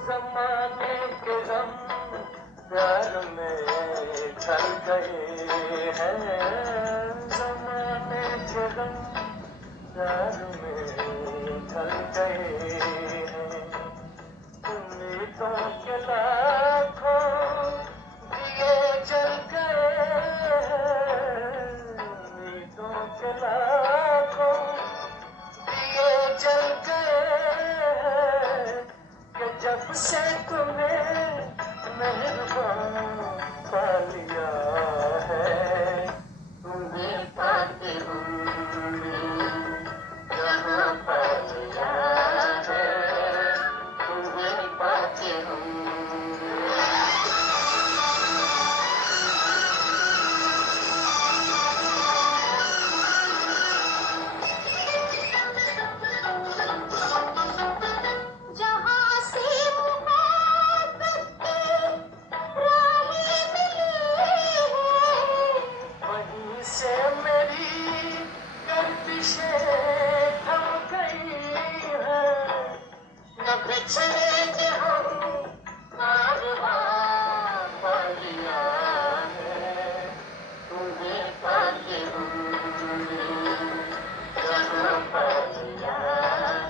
जमाने के गम प्यार में ढल गए हैं, जमाने के गम प्यार में ढल गए हैं। उम्मीदों के लाखों दिए जल गए हैं, उम्मीदों के लाखों दिए जल गए हैं, कि जब से तुम्हें मेहरबान पा लिया है, तुम्हें पाते हुए जहाँ पा लिया है, तुम्हें पाते हुए। से मेरी गर्दिशें थम गई हैं, न बिछड़ेंगे हम कारवां पा लिया है, तुम्हें पाते हुए जहाँ पा लिया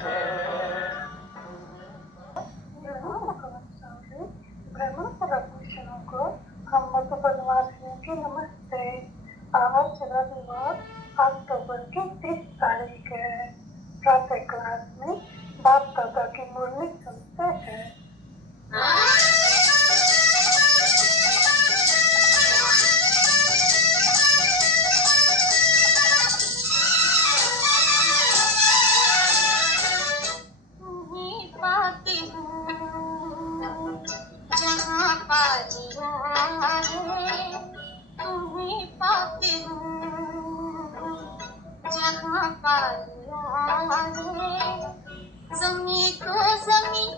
है। ब्रह्मपुरभूषणों को हम मधुबनवासियों की नमस्ते। आज रविवार अक्टूबर की 30 तारीख है। प्रातः क्लास में बाप दादा की मुरली सुनते हैं। तुम्हें पाती हूँ जहाँ पा लिया है, तुम्हें पाती हूँ जहाँ पा लिया है। ज़मीं तो ज़मीं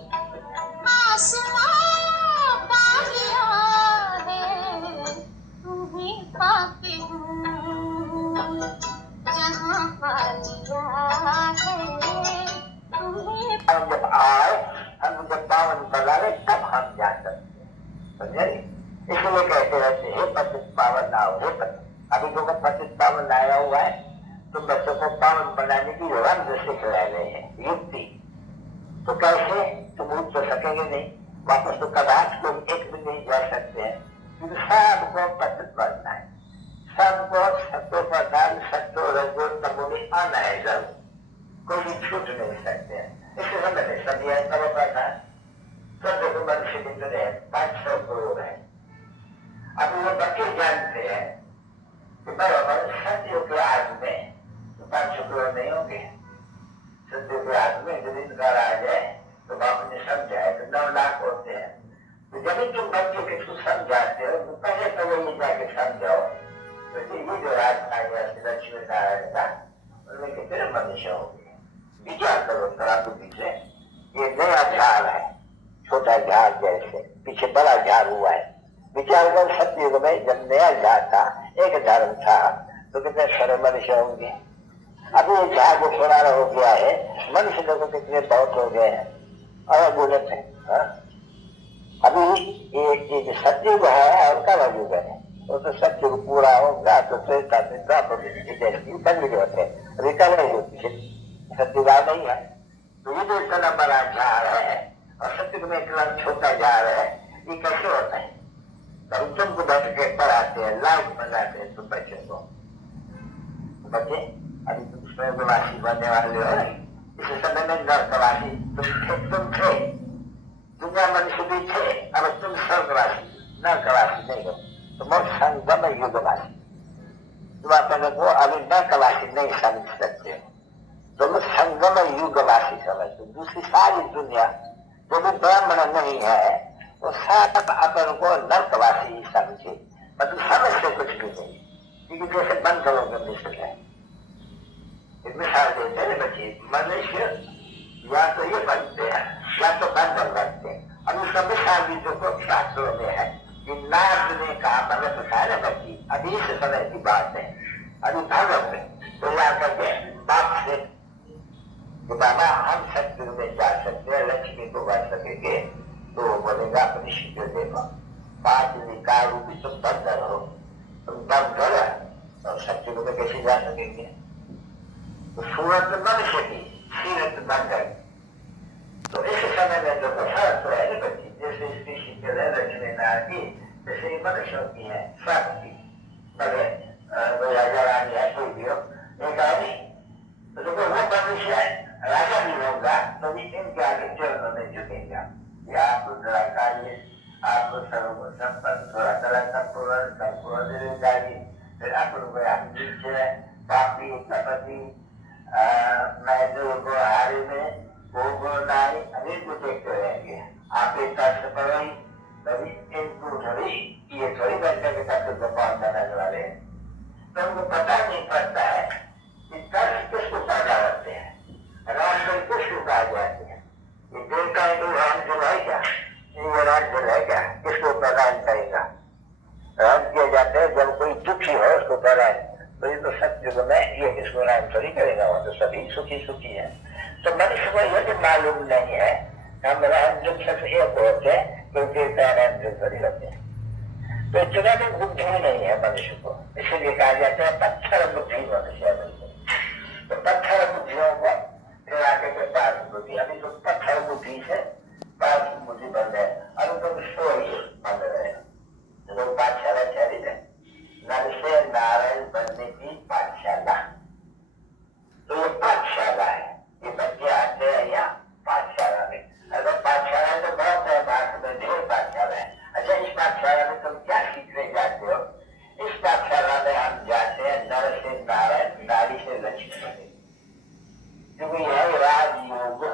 आसमां पा लिया है, तुम्हें पाती हूँ जहाँ पा लिया है, तुम्हें। जब आए हम जब पावन बलावे तब हम जा सकते हैं, समझे? इसलिए कहते रहते हे पतित पावन आओ, हे पतित। अभी जो पतित पावन आया हुआ है, तुम बच्चों को पावन बनाने की रंग सिखला रहे हैं, युक्ति। तो कैसे? तुम उठ तो सकेंगे नहीं, वापस तो कदाच तुम एक भी नहीं जा सकते हैं, क्योंकि सबको पतित बनना है, सबको सत्तो प्रधान सत्तो रजो तमो में आना है जरूर, कोई भी छूट नहीं सकते हैं। इसलिए हमने समझा तमो प्रधान सब जो मनुष्य मित्र है 500 करोड़ है। अब वो बच्चे जानते हैं कि बराबर सत्य के आग में तो 500 करोड़ नहीं होंगे। सत्य के आग में जब इनकार आ जाए तो बाप ने समझाए तो 9 लाख होते हैं। तो जब तुम बच्चे के कुछ समझाते हो तो पहले तो वही जाके समझाओ तो ये जो राज आ गया लक्ष्मी नारायण का, उनमें कितने मनुष्य होंगे। विचार करो थोड़ा तो पीछे ये नया झाड़ है, छोटा झाड़ जैसे पीछे बड़ा झाड़ हुआ है। विचार कर सत्युग में जब नया झाड़ था, एक धर्म था, तो कितने सारे मनुष्य होंगे। अभी ये झाड़ जो पुराना हो गया है, मनुष्य लोगों कितने बहुत हो गए हैं और गुणत है। अभी ये जो सत्युग है और कब युग है, वो तो सत्युग पूरा होगा तो बन होते रिकवर होती है, सत्युगा नहीं है। तो ये जो इतना बड़ा झाड़ है और सत्युग में इतना छोटा झाड़ है, ये कैसे होता है? तो तुमको बैठ के पढ़ाते हैं, लाइफ बनाते हैं तुम बच्चों को। बच्चे अभी तुम स्वर्गवासी बनने वाले हो, इस समय में नरकवासी तुम थे, दुनिया मनुष्य भी थे, अब तुम स्वर्गवासी नरकवासी नहीं हो, तुम संगम युगवासी। तुम अपने को अभी नरकवासी नहीं समझ सकते हो, तुम संगम युगवासी समझते। दूसरी सारी दुनिया जो भी ब्राह्मण नहीं है वो सब अपन को नरकवासी ही समझे, पर समझ से कुछ भी नहीं, क्योंकि जैसे बंद करोगे मिश्र है। मिसाल देते हैं बच्चे, मनुष्य या तो ये बनते हैं या तो बंधन बनते हैं। अब उसका मिसाल भी जो शास्त्रों में है कि नारद ने कहा, भगत बताया ना बच्ची, अभी इस समय की बात है, अभी भगत तो या करके बाप से बाबा हम सत्युग में जा सकते हैं, लक्ष्मी को बढ़ सकेंगे, तो बोलेगा अपनी शिक्र देखो 5 निकाय रूपी तुम बंद रहो, तुम बंद करो और सच्चे को कैसे जा सकेंगे। तो सूरत मनुष्य की सीरत बन गई। तो इस समय में जो प्रसाद तो है ना बच्ची, जैसे इसकी शिक्र है लक्ष्मीनारायण की, जैसे मनुष्यों की है सबकी, भले 2000 आदमी है कोई भी हो, एक आदमी तो देखो वो मनुष्य राजा भी होगा तो भी इनके आगे चरणों में झुकेगा कि आप निराकार्य, आप सर्व संपन्न थोड़ा तरह संपूर्ण निराकारी, फिर आप नीचे पापी कपटी मैं जो हारी में वो नारी अनेक को देखते रहेंगे। आप एक तरह से पढ़ाई तभी इनको थोड़ी ये थोड़ी बच्चे के साथ तो पान बनाने वाले हैं, तो उनको पता नहीं पड़ता है कि कर्ज किसको पैदा होते हैं, राम जल किसको कहा जाते हैं। ये देव का एक राम जल है क्या, ये राम जल है क्या, किसको प्रदान करेगा। राम किया जाता है जब कोई दुखी हो उसको प्रदान, तो ये तो सत्य में ये किसको राम थोड़ी करेगा, वो तो सभी सुखी सुखी है। तो मनुष्य को यह भी मालूम नहीं है हम राम जल सबसे एक होते हैं क्योंकि राम जल थोड़ी होते हैं। तो इतना भी बुद्धि नहीं है मनुष्य को, इसलिए कहा जाता है पत्थर बुद्धि मनुष्य है। तो पत्थर बुद्धियों को फिर आगे के पास बुद्धि, अभी तो पत्थर बुद्धि से पास बुद्धि बन रहे, अभी तो स्टोरी बन रहे। तो पाठशाला चली है नर से नारायण बनने की पाठशाला, तो ये पाठशाला है, ये बच्चे आते हैं यहाँ पाठशाला में। अगर पाठशाला तो बहुत है, भारत में ढेर पाठशाला है। अच्छा इस पाठशाला में तुम क्या सीखने जाते हो। इस पाठशाला में हम जाते हैं नर से नारायण, नारी से लक्ष्मी, क्योंकि यह राजयोग,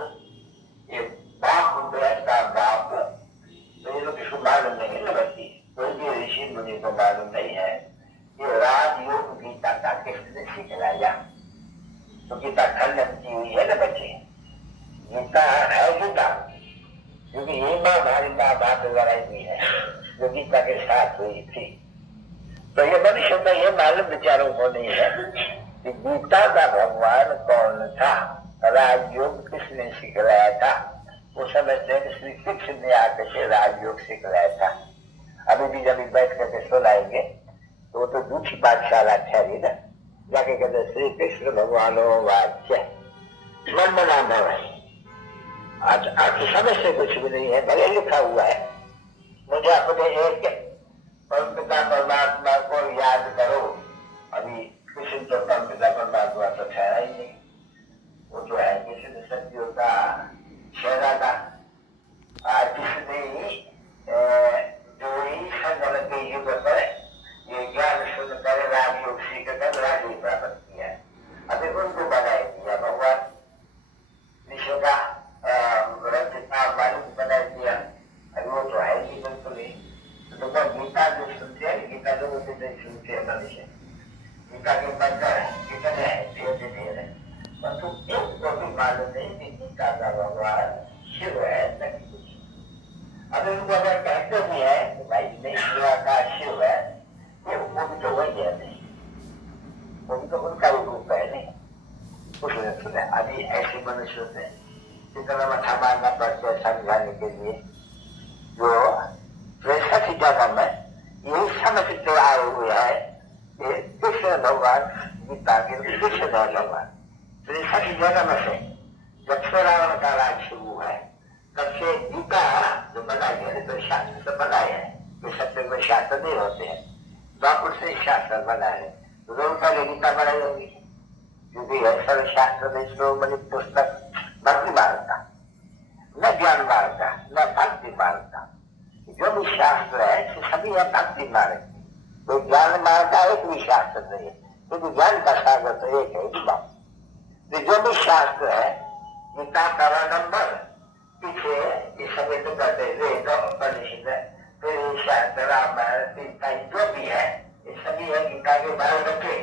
ये बाप का बाप, तो ये लोग किसको मालूम नहीं है ना बच्ची, कोई भी ऋषि मुनि को मालूम नहीं है। ये राजयोग गीता का किसने सिखलाया, तो गीता खंडन की हुई है ना बच्चे, गीता है गीता, क्योंकि ये माँ हमारी माँ बाप लड़ाई हुई है जो गीता के साथ हुई थी। तो ये मनुष्य को ये मालूम विचारों को नहीं है कि गीता का भगवान कौन था, राजयोग किसने सिखलाया था। वो समझते हैं श्री कृष्ण ने आकर के राजयोग सिखलाया था। अभी भी जब बैठ करके सुनाएंगे तो वो तो दूसरी पाठशाला ठहरी ना, जाके कहते श्री कृष्ण भगवानो वाच्य वंदना भवन। आज आपकी समझ से कुछ भी नहीं है, भले लिखा हुआ है। मुझे अपने एक परमपिता परमात्मा को याद करो, अभी कृष्ण तो परमपिता परमात्मा तो ठहरा ही नहीं, वो जो है कृष्ण सत्यों का शहरा था। आज जिसने जो ही संगम के युग पर ये ज्ञान सुनकर राजयोग सीखकर राजयोग प्राप्त किया, अभी उनको बनाए दिया भगवान विश्व का मालिक बना दिया। अभी वो तो है ही बिल्कुल ही। तो गीता जो सुनते हैं, गीता लोगों से नहीं सुनते हैं मनुष्य, गीता के बंदर कितने हैं, धीरे धीरे, परंतु एक को भी मालूम नहीं कि गीता का भगवान शिव है नहीं कुछ। अभी उनको अगर कहते भी है तो भाई नहीं का शिव है, वो भी तो वही है नहीं, वो भी तो उनका ही रूप है नहीं, उसने सुना। अभी ऐसे मनुष्यों से कितना मथा मारना पड़ता है समझाने के लिए, जो वैसा की जगह में यही समझते आए हुए है कि कृष्ण भगवान गीता के कृष्ण भगवान। तो ऐसा की जगह में से जब से रावण का राज शुरू है तब से गीता जो बनाई है तो शास्त्र से बनाए हैं, कि सत्य में शास्त्र नहीं होते हैं, द्वापर से शास्त्र बनाए हैं, तो जरूर पहले गीता बनाई होगी, क्योंकि सर्व शास्त्र में शिरोमणि पुस्तक भक्ति मार्ग का, न ज्ञान मार्ग का, न भक्ति मार्ग का। जो भी शास्त्र है सभी है भक्ति मार्ग, तो ज्ञान मार्ग का एक भी शास्त्र नहीं है, क्योंकि ज्ञान का सागर तो एक है ही बात। तो जो भी शास्त्र है गीता का नंबर पीछे इस समय तो कहते वेद उपनिषद, फिर शास्त्र रामायण सीता जो भी है ये सभी है गीता के बारे रखे,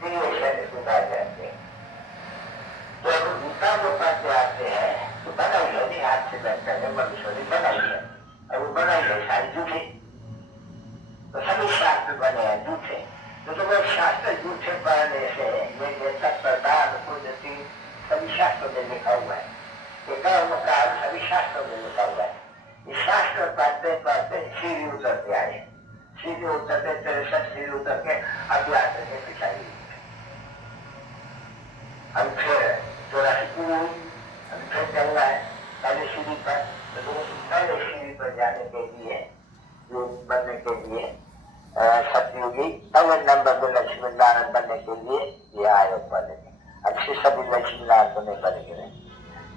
फिर ये शरीर सुधार जाते हैं। तो अगर गीता को पढ़ते आते हैं तो बनाई है नहीं, हाथ से बैठकर है मनुष्य ने बनाई है, और वो बनाई है सारी झूठे, तो सभी शास्त्र बने हैं झूठे। तो वो शास्त्र झूठे पढ़ने से ये तत्प्रदान कुदरती सभी शास्त्रों में लिखा हुआ है, ये कर्म काल सभी शास्त्रों में लिखा हुआ है। शास्त्र पढ़ते पढ़ते सीढ़ी उतरते आए, सीढ़ी उतरते 63 सीढ़ी उतर के अभ्यास के पिछाड़ी हम फिर 84 पूरी हम फिर चल रहा है पहले सीढ़ी पर। तो पहले सीढ़ी पर जाने के लिए जो बनने के लिए सतयुगी पहले नंबर में लक्ष्मी नारायण बनने के लिए ये आयोग बनेंगे। अब से सभी लक्ष्मी नारायण तो नहीं बनेंगे,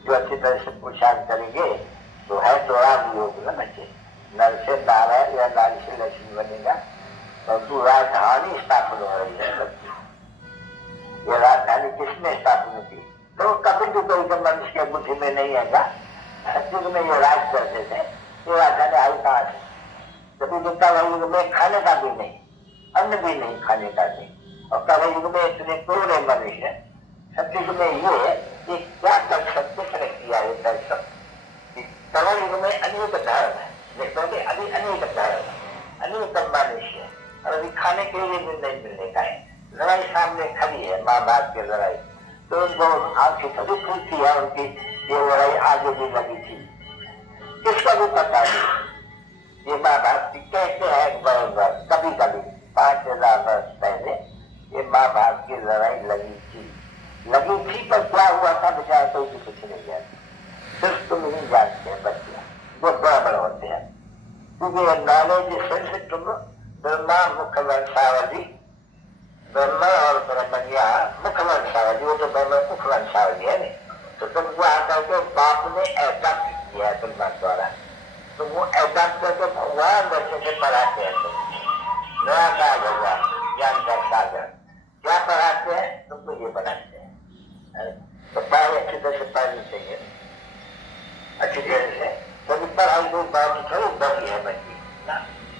जो अच्छी तरह से पुरुषार्थ करेंगे तो है तो राजयोग न बचे, नर से नारायण या नारी से लक्ष्मी बनेगा। परंतु राजधानी स्थापन हो रही है सबकी। ये राजधानी किसने स्थापन की? तो कभी भी कोई मनुष्य के बुद्धि में नहीं आएगा। सत्युग में ये राज करते थे, ये राजधानी आई कहाँ से? कभी जितना युग में खाने का भी नहीं, अन्न भी नहीं खाने का नहीं, और कल युग में इतने क्रूर मनुष्य। सत्युग में ये क्या कर सकते किया ये दर्शक। कल युग में अनेक धर्म है, देखोगे अभी अनेक धर्म, अनेक मनुष्य, और अभी खाने के लिए भी नहीं मिलने का है। लड़ाई सामने खड़ी है, महाभारत की लड़ाई, तो उनको आंखें थोड़ी खुलती है उनकी, ये लड़ाई आगे भी लगी थी, किसका भी पता नहीं। ये महाभारत की कहते हैं कभी कभी 5000 वर्ष पहले ये महाभारत की लड़ाई लगी थी, पर क्या हुआ था बेचारा कोई भी कुछ नहीं जानता। सिर्फ तुम ही जानते हैं बच्चे, वो ब्राह्मण होते हैं, क्योंकि नॉलेज से तुम ब्रह्मा मुख्य वंशावली, ब्रह्मा और ब्रह्मण्या मुख्य वंशावली, वो तो ब्रह्मा मुख्य वंशावली है नहीं। तो तुमको आता है बाप ने ऐसा किया है ब्रह्मा द्वारा, तो वो ऐसा करके भगवान बच्चे से पढ़ाते हैं। तुम नया का भगवान ज्ञान का सागर क्या पढ़ाते हैं? तुमको ये बनाते हैं। तो पढ़ाई अच्छी तरह से पढ़नी चाहिए, अच्छी तरह से। कभी पढ़ाई कोई बात थोड़ी बड़ी है बच्ची ना,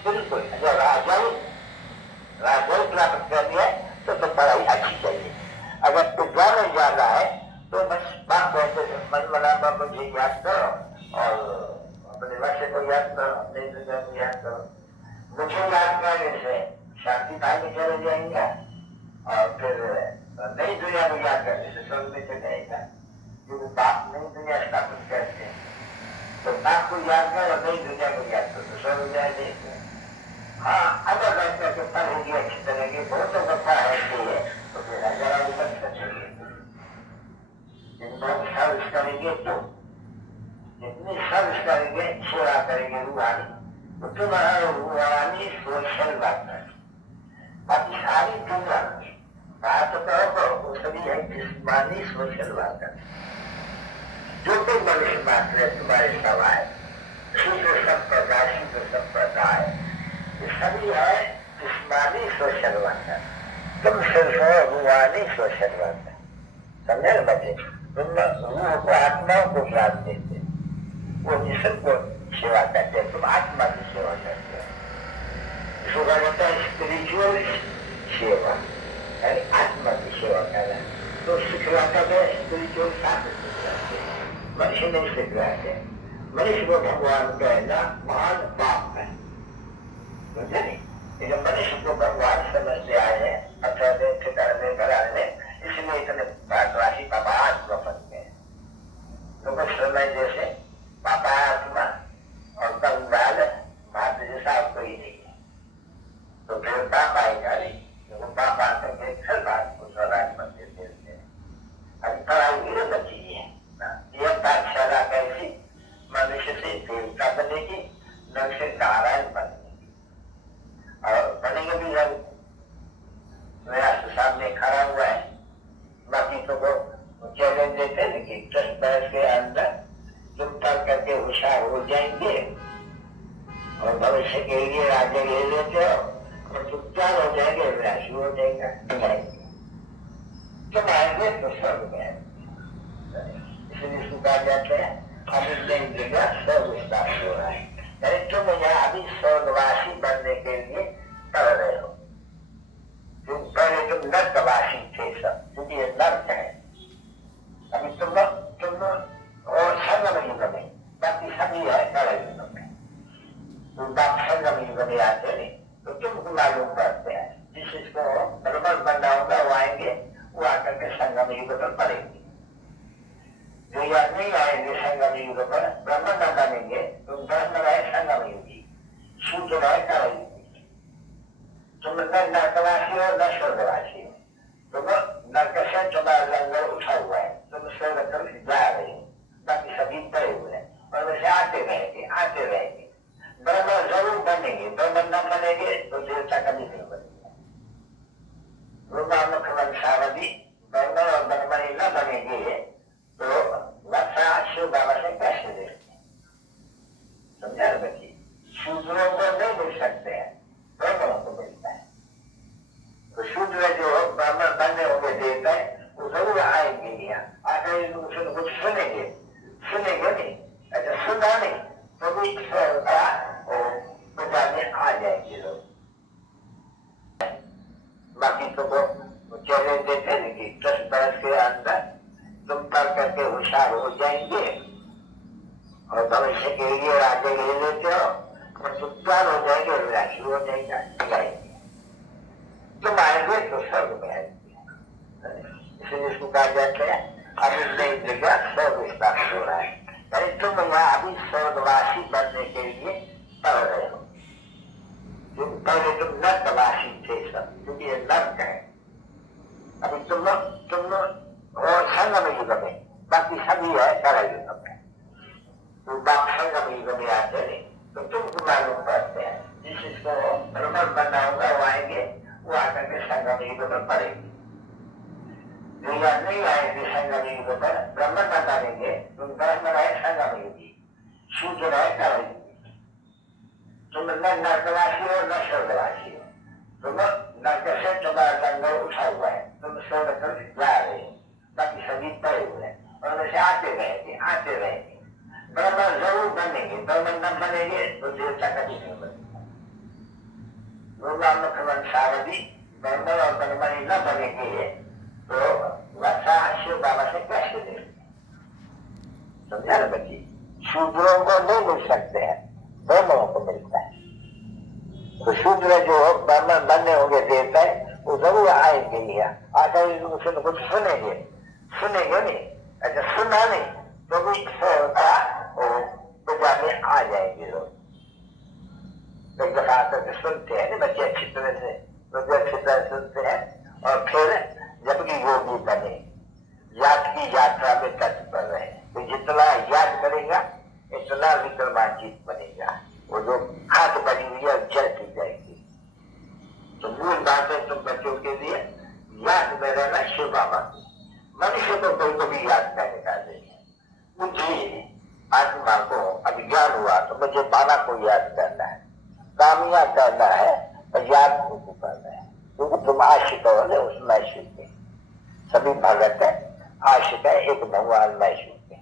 बिल्कुल। अगर राजाई प्राप्त करनी है तो पढ़ाई अच्छी चाहिए। अगर विद्या में जाना है तो बस बात कहते मन बना मुझे याद करो और अपने लक्ष्य को याद करो, नई दुनिया को याद करो। मुझे याद करने से शांति भाव में चले जाएंगे, और फिर नई दुनिया को याद करने से स्वर्ग में चले जाएगा। क्योंकि बाप नई दुनिया स्थापित करते हैं, तो बाप को याद करो और नई दुनिया को याद करो तो स्वर्ग में जाएंगे। हाँ, अगर बैठ करके पढ़ेंगे अच्छी तरह की, बहुत तो पढ़ाएंगे तो फिर हजार बन सकेंगे। सर्विस करेंगे तो जितनी सर्विस करेंगे, सेवा करेंगे रूहानी, तो तुम्हारा रूहानी सोशल वर्कर। बाकी सारी दुनिया बात करो वो सभी है जिस्मानी सोशल वर्कर। जो कोई मनुष्य मात्र है तुम्हारे सवाल शूद्र संप्रदाय, ये सभी है जिस्मानी सोशल वर्कर। तुम सिर्फ हो रूहानी सोशल वर्कर। समझे ना बच्चे? तुम रूह को आत्माओं को ज्ञान देते, वो जिसम को सेवा करते हैं, तुम आत्मा की सेवा करते हो। इसको कहा जाता है स्पिरिचुअल सेवा, यानी आत्मा की सेवा करना। तो सिखलाता है स्पिरिचुअल शास्त्र सिखलाते, मनुष्य नहीं सिखलाते। मनुष्य को भगवान कहना महान पाप है, समझे नहीं? लेकिन मनुष्य को भगवान समझते आए हैं, अच्छा ठिकाने कराने, इसलिए इतने भारतवासी पापा आत्मा बनते हैं। तो कुछ समय जैसे पापा आत्मा और कंगाल भारत जैसा कोई नहीं है, तो फिर पापा ही गाली, तो पापा करके फिर भारत को स्वराज मंदिर देते हैं। अभी पढ़ाई भी बची है ना, यह पाठशाला कैसी मनुष्य से देवता बनेगी, नर से नारायण बनेगी, और बनेंगे भी लोग। मेरा सामने खड़ा हुआ है, बाकी तो वो चैलेंज देते हैं कि 10 वर्ष के अंदर तुम पढ़ करके होशियार हो जाएंगे और भविष्य के लिए राज्य ले लेते हो और तुम क्या हो जाएंगे, विनाशी हो जाएगा। तुम आएंगे तो स्वर्ग में, इसलिए इसको कहा जाता है अभी नई जगह स्वर्ग स्थापित हो रहा है। यानी तुम यहाँ अभी स्वर्गवासी बनने के लिए पढ़ रहे हो। पहले तुम नर्कवासी थे सब, क्योंकि ये नर्क है। अभी तुम और संगम युग में, बाकी सभी है नर युग में। तुम बाप संगम युग में आते नहीं, तो तुमको मालूम करते हैं जिसको ब्रह्मण बनना होगा वो आएंगे, वो आकर के संगम युग पर पढ़ेंगे। जो या नहीं आएंगे संगम युग पर, ब्रह्मण न बनेंगे, तुम ब्रह्मण न बनेंगे तो देवता कभी नहीं बनेंगे। मुख वंशावली ब्रह्म और ब्रह्मणी न बनेंगे तो वर्षा शिव बाबा से कैसे देखते हैं? समझा बच्ची? शूद्रों को नहीं मिल सकते हैं, ब्राह्मणों को मिलता है। तो शूद्र जो ब्राह्मण बनने होंगे देवता वो जरूर आएंगे यहाँ, आकर कुछ सुनेंगे नहीं, अच्छा सुना नहीं तो भी में आ जाएंगे लोग। बाकी तो वो चैलेंज देते हैं कि 10 बरस के अंदर तुम पढ़ करके होशियार हो जाएंगे और भविष्य के लिए आगे ले लेते हो और तुम प्यार हो जाएंगे, राशि हो जाएगा, तुम आएंगे तो स्वर्ग में आएंगे। इसलिए इसको कहा जाता है अभी नई जगह स्वर्ग स्थापित हो रहा है। यानी तुम यहाँ अभी स्वर्गवासी बनने के लिए पढ़ रहे हो। पहले तुम नर्कवासी थे सब, क्योंकि ये नर्क है। अभी तुम लोग और संगम युग में, बाकी सभी है कला युग में। तो बाप संगम युग में आते नहीं तो तुमको मालूम पड़ते हैं जिसको ब्रह्मण बनना होगा वो आएंगे, वो आकर के संगम युग में पढ़ेंगे। नहीं आएंगे संगम युग पर, ब्रह्मण बना देंगे, तुम ब्रह्म रहे संगम युगी, शूद्र रहे कला युगी। तुम न नर्कवासी हो न स्वर्गवासी हो, तुम नर्क से तुम्हारा लंगर उठा हुआ है, तुम स्वर्ग कर जा रहे हो, बाकी सभी पड़े हुए हैं और वैसे आते रहेंगे। ब्रह्म जरूर बनेंगे, ब्रह्म न बनेंगे तो देवता कभी नहीं बनेगा। मुख वंशावली ब्रह्म और ब्रह्मणी न बनेंगे तो वर्षा शिव बाबा से कैसे देखते? समझा ना बच्ची? शूद्रों को नहीं मिल सकते हैं, ब्राह्मणों को मिलता है। तो शूद्र जो ब्राह्मण बनने होंगे देवता वो जरूर आएंगे यहाँ, आकर कुछ सुनेंगे नहीं, अच्छा सुना नहीं तो भी पूजा में आ जाएंगे लोग। एक दफा आकर के सुनते हैं ना बच्चे अच्छी तरह से, लोग अच्छी तरह सुनते हैं और फिर जबकि योगी बने, याद की यात्रा में तत्पर रहे, तो जितना याद करेगा इतना विक्रमाजीत बनेगा। वो जो खाद बनी हुई है जलती जाएगी। तो मूल बात है तुम बच्चों के लिए याद में रहना शिव बाबा की। मनुष्य को कोई भी याद करने का नहीं, मुझे आत्मा को अभिज्ञान हुआ तो मुझे बाबा को याद करना है, कामया करना है और याद को करना है, क्योंकि तुम आशिक हो ना उस मैशूर के। सभी भगत है आशिक है एक भगवान मैशूर के।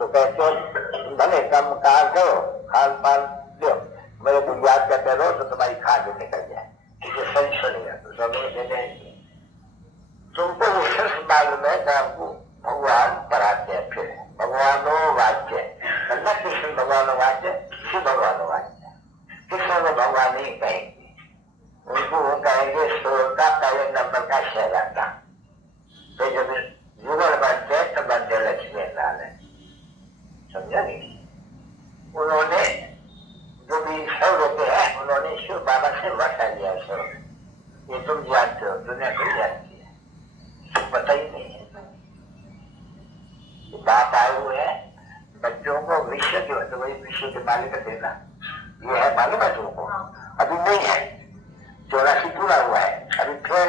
तो कहते भले कम कार करो, खान पान दो, मेरे को याद करते रहो तो तुम्हारी खाद निकल जाए, मुझे सही सुनेगा तो सब दे देंगे। तुमको विशेष मालूम है कि हमको भगवान पढ़ाते हैं, फिर भगवानों वाच्य न कृष्ण भगवान वाच्य, शिव भगवान वाच्य। कृष्ण को भगवान नहीं कहेंगे, उनको वो कहेंगे स्वर्ग का पहले नंबर का शहर का। तो जब युगल बनते तो बनते लक्ष्मी नारायण, समझा नहीं? उन्होंने जो भी स्वर्ग होते हैं उन्होंने शिव बाबा से वर्षा लिया स्वर्ग। ये तुम जानते हो, दुनिया को जानती है, पता ही नहीं है। बात आए हुए है बच्चों को विश्व जो है तो वही विश्व के मालिक देना, ये है मालूम है तुमको? अभी नहीं है, 84 पूरा हुआ है, अभी फिर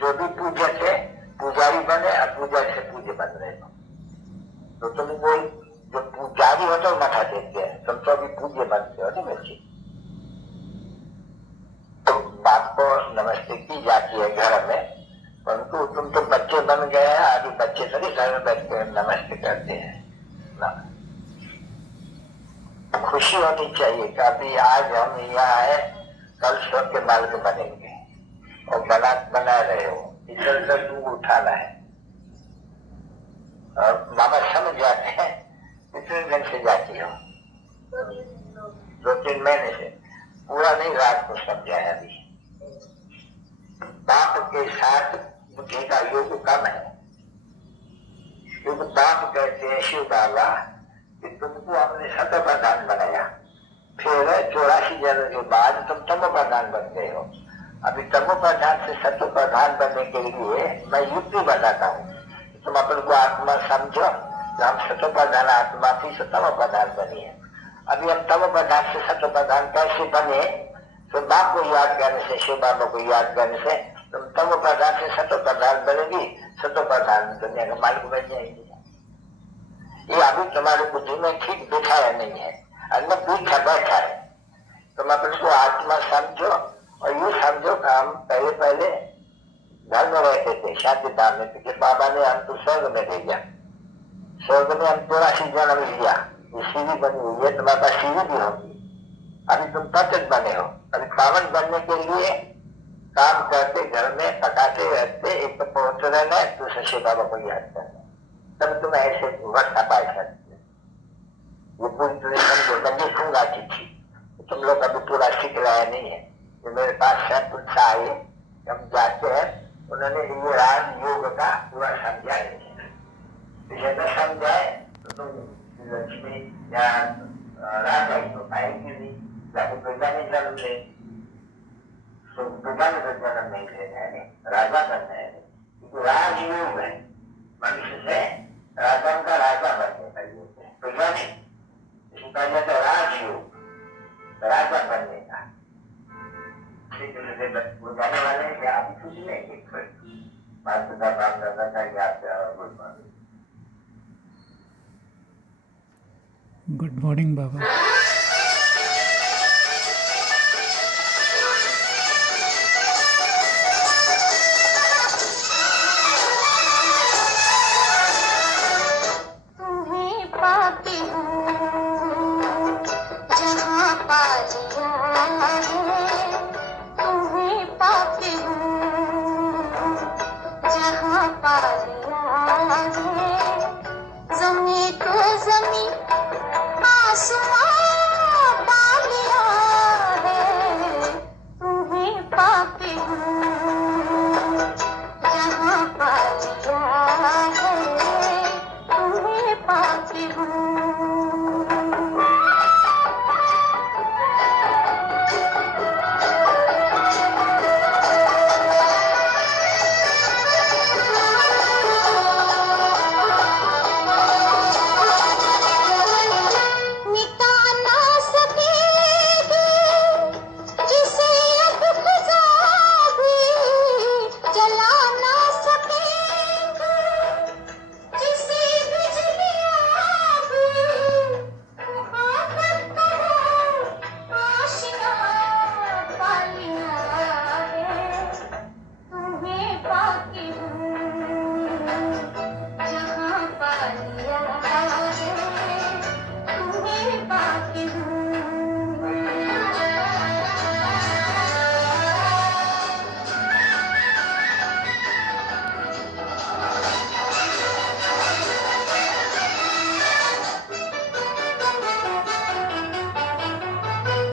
जो भी पूज्य थे पुजारी बने, अपूजा से पूज्य बन रहे हो। तो तुम कोई जो पुजारी हो तो मठा देते हैं, तुम तो अभी पूज्य बनते हो ना बच्चे। तो बाप को नमस्ते की जाती है घर में, परंतु तुम तो बच्चे बन गए हैं, अभी बच्चे सभी घर में बैठ कर नमस्ते करते हैं ना। खुशी होनी चाहिए कि अभी आज हम यहाँ आए, कल स्वर्ग के मार्ग बनेंगे और बना रहे हो, इधर उधर दूर उठाना है। और बाबा समझ जाते हैं कितने दिन से जाती हो? 2-3 महीने से, पूरा नहीं रात को समझा है। अभी बाप के साथ बुद्धि का योग कम है, क्योंकि बाप कहते हैं शिव बाबा कि तुमको हमने सतो प्रधान बनाया, फिर 84 जन्म के बाद तुम तमो प्रधान बन गए हो। अभी तमो प्रधान से सतो प्रधान बनने के लिए मैं युक्ति बताता हूँ, तुम अपन को आत्मा समझो, हम सतो प्रधान आत्मा थी, तमो प्रधान बनी है। अभी हम तमो प्रधान से सतो प्रधान कैसे बने तो बाप को याद करने से, शिव बाबा को याद करने से तुम तमो प्रधान से सतो प्रधान बनेगी, सतो प्रधान दुनिया का मालिक बन जाएगी। ये अभी तुम्हारी बुद्धि में ठीक बिठाया नहीं है, अंदर पीछा बैठा है। तुम अपने को आत्मा समझो और ये समझो कि हम पहले घर में रहते थे, शादी धाम में, क्योंकि बाबा ने हमको स्वर्ग में भेजा। स्वर्ग में हम 84 जन्म लिया, ये सीढ़ी बनी हुई है, तुम्हारे पास सीढ़ी भी होगी। अभी तुम पतित बने हो, अभी पावन बनने के लिए काम करते, घर में पकाते रहते, एक तो पहुंच रहना है, दूसरे शिव बाबा को याद करना, तब तुम ऐसे वर्षा पा सकते। ये पूरी तरह समझो, मैं लिखूंगा चिट्ठी, तुम लोग अभी पूरा सीख रहे नहीं है। जो मेरे पास सैपुल आए, हम जाते हैं, उन्होंने ये राज योग का पूरा समझा नहीं है। इसे न समझाए तो तुम लक्ष्मी या राजा को पाएंगे नहीं, जाके पिता ने जन्म ले, तो पिता ने तो जन्म नहीं लेना है, राजा बनना है। क्योंकि राजयोग है, मनुष्य से राजा का राजा बनने का योग है, पिता ने इसको कहा जाता है राजयोग, राजा बनने का। वो जाने वाले हैं कि आप कुछ नहीं, बात का काम करना चाहिए आपसे। और गुड मॉर्निंग बाबा। तुम्हें पाती हूँ जहाँ पा लिया है